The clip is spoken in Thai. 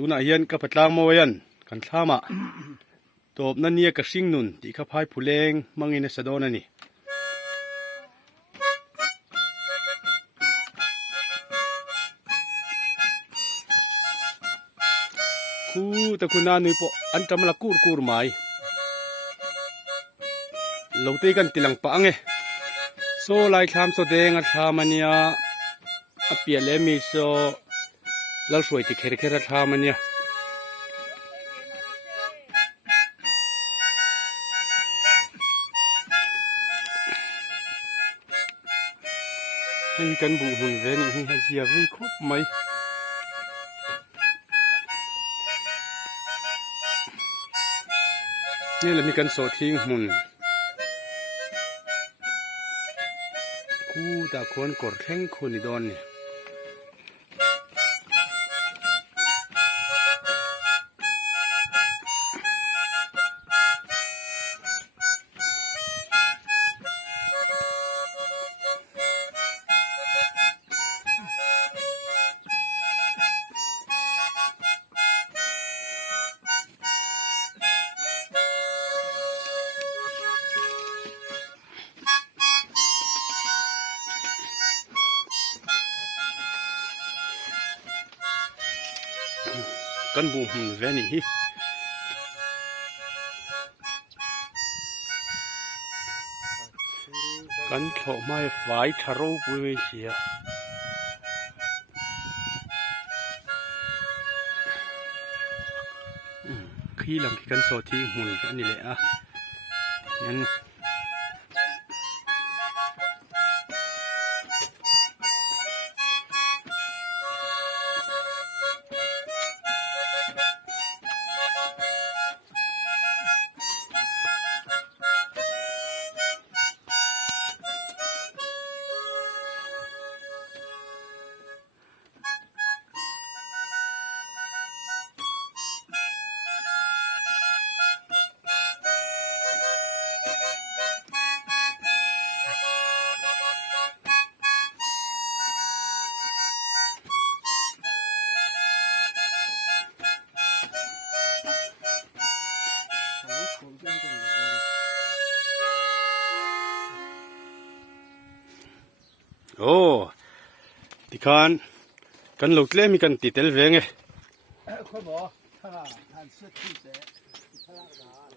tu na hian ka patlang mo yan kan thlama top na nia ka sing nun ti kha phai phuleng mangin sa don ani khu ta kuna nui po an tamla kur kur mai lote kan tilang pa ange so lai tham so deng a thamania a piale mi so lal suai ti kher kher a thamaniaนี่กันบุหุ่นเวนี่ให้เสียวิ่งคุบไหมนี่แหละมีกันโสทิ้งหุ่นกูตาควรกดแข้งคนอีดอนเนี่ยกันบุหุ่นเวนี่กันโถไม่ฝ่ายทารุปุยเสียขี้หลังกันโซที่หุ่นอันนี้แหละอ่ะงั้นโอ้ดิคันกันหลุดเล่มีกันติดเตลเวงไงค่อยบอกถ้าท่านเสื้อที่เสพพลังงาน